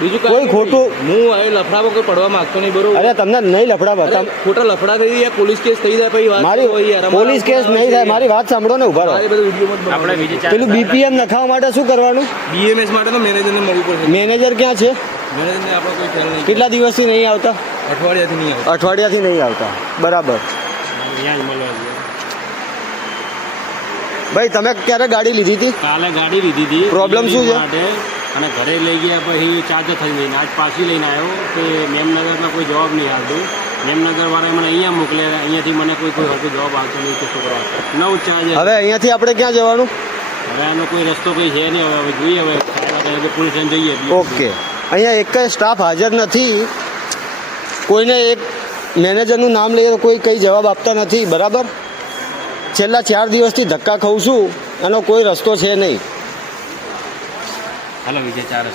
બીજું કોઈ ખોટું હું હવે લફડામાં કોઈ પડવા માંગતો નહીં, બરોબર? અરે તમને નહીં લફડા ખોટા લફડા થઈ જાય, પોલીસ કેસ થઈ જાય, પછી મારી પોલીસ કેસ નહીં થાય. મારી વાત સાંભળો ને, ઉભા રહો. પેલું બીપીએમ નખાવવા માટે શું કરવાનું? બીએમએસ માટે તો મેનેજરને મળવું પડશે. મેનેજર ક્યાં છે? મેનેજરને આપણો કોઈ ખ્યાલ નહીં. કેટલા દિવસથી નહીં આવતા? અઠવાડિયાથી નહીં આવતા. અઠવાડિયાથી નહીં આવતા, બરાબર. ભાઈ તમે ક્યારે ગાડી લીધી હતી? કાલે ગાડી લીધી હતી. પ્રોબ્લેમ શું છે? અને ઘરે લઈ ગયા પછી ચાર્જ થઈ ગઈ. આજ પાછી લઈને આવ્યો કે મેમનગરમાં કોઈ જવાબ નહીં આવતો. મેમનગરવાળાએ મને અહીંયા મોકલ્યા, અહીંયાથી મને કોઈ હરકો જવાબ આવતો નહીં કે છોકરા 9 ચાર્જ. હવે અહીંયાથી આપણે ક્યાં જવાનું? હવે આનો કોઈ રસ્તો કોઈ છે નહીં. હવે જોઈએ, હવે પોલીસ સ્ટેશન જઈએ. ઓકે, અહીંયા એક સ્ટાફ હાજર નથી. કોઈને એક મેનેજરનું નામ લઈએ તો કોઈ કંઈ જવાબ આપતા નથી, બરાબર? છેલ્લા 4 દિવસથી ધક્કા ખાઉં છું, એનો કોઈ રસ્તો છે નહીં. હાલો વિજય 4